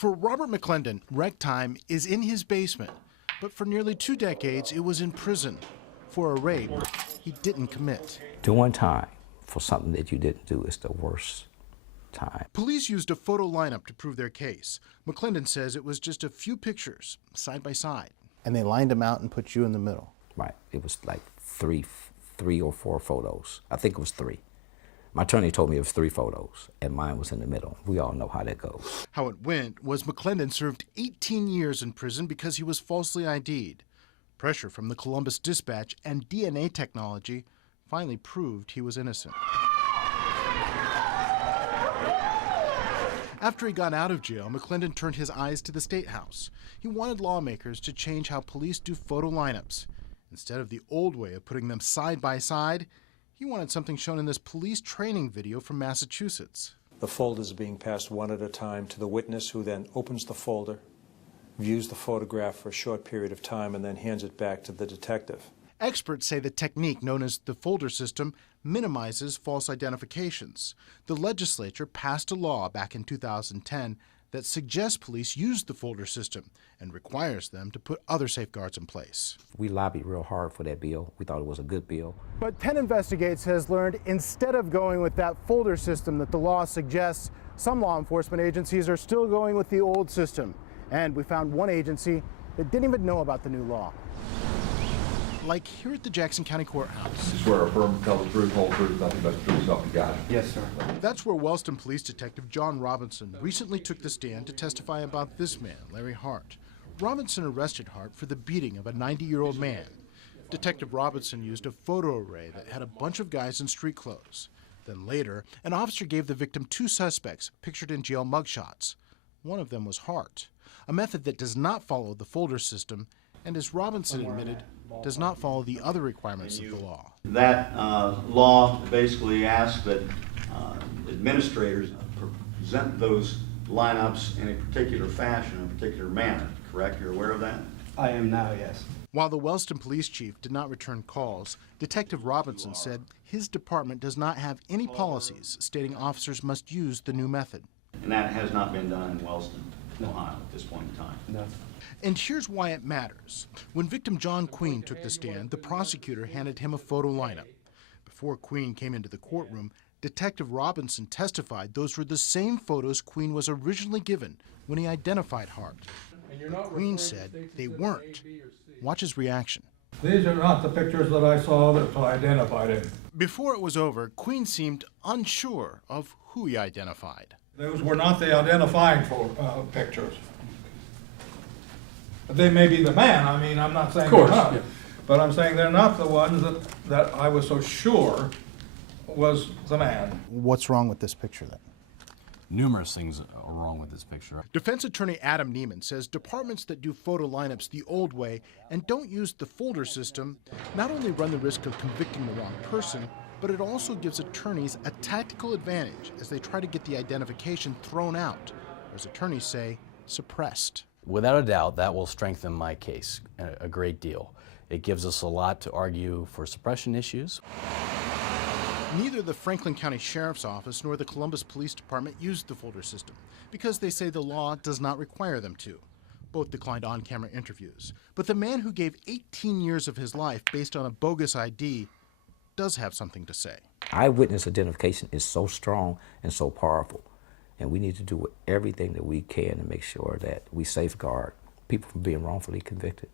For Robert McClendon, rec time is in his basement, but for nearly 2 decades it was in prison for a rape he didn't commit. Doing time for something that you didn't do is the worst time. Police used a photo lineup to prove their case. McClendon says it was just a few pictures, side by side. And they lined them out and put you in the middle. Right, it was like three or four photos. I think it was 3. My attorney told me it was 3 photos, and mine was in the middle. We all know how that goes. How it went was McClendon served 18 years in prison because he was falsely ID'd. Pressure from the Columbus Dispatch and DNA technology finally proved he was innocent. After he got out of jail, McClendon turned his eyes to the State House. He wanted lawmakers to change how police do photo lineups. Instead of the old way of putting them side by side, he wanted something shown in this police training video from Massachusetts. The folders are being passed one at a time to the witness, who then opens the folder, views the photograph for a short period of time, and then hands it back to the detective. Experts say the technique known as the folder system minimizes false identifications. The legislature passed a law back in 2010 that suggests police use the folder system and requires them to put other safeguards in place. We lobbied real hard for that bill. We thought it was a good bill. But 10 Investigates has learned instead of going with that folder system that the law suggests, some law enforcement agencies are still going with the old system. And we found one agency that didn't even know about the new law. Like here at the Jackson County Courthouse. Swear affirm, tell the truth, whole truth, nothing but the truth, so help you God. Yes, sir. That's where Wellston Police Detective John Robinson recently took the stand to testify about this man, Larry Hart. Robinson arrested Hart for the beating of a 90-year-old man. Detective Robinson used a photo array that had a bunch of guys in street clothes. Then later, an officer gave the victim 2 suspects pictured in jail mugshots. One of them was Hart, a method that does not follow the folder system and, as Robinson admitted, does not follow the other requirements of the law. That law basically asks that administrators present those lineups in a particular fashion, in a particular manner, correct? You're aware of that? I am now, yes. While the Wellston police chief did not return calls, Detective Robinson said his department does not have any policies stating officers must use the new method. And that has not been done in Wellston, Ohio at this point in time. No. And here's why it matters. When victim John Queen took the stand, the prosecutor handed him a photo lineup. Before Queen came into the courtroom, Detective Robinson testified those were the same photos Queen was originally given when he identified Hart. But Queen said they weren't. Watch his reaction. These are not the pictures that I saw that I identified him. Before it was over, Queen seemed unsure of who he identified. Those were not the identifying pictures. They may be the man, I mean, I'm not saying they're not. Yeah. But I'm saying they're not the ones that I was so sure was the man. What's wrong with this picture then? Numerous things are wrong with this picture. Defense attorney Adam Neiman says departments that do photo lineups the old way and don't use the folder system not only run the risk of convicting the wrong person, but it also gives attorneys a tactical advantage as they try to get the identification thrown out, or as attorneys say, suppressed. Without a doubt, that will strengthen my case a great deal. It gives us a lot to argue for suppression issues. Neither the Franklin County Sheriff's Office nor the Columbus Police Department used the folder system because they say the law does not require them to. Both declined on-camera interviews. But the man who gave 18 years of his life based on a bogus ID does have something to say. Eyewitness identification is so strong and so powerful, and we need to do everything that we can to make sure that we safeguard people from being wrongfully convicted.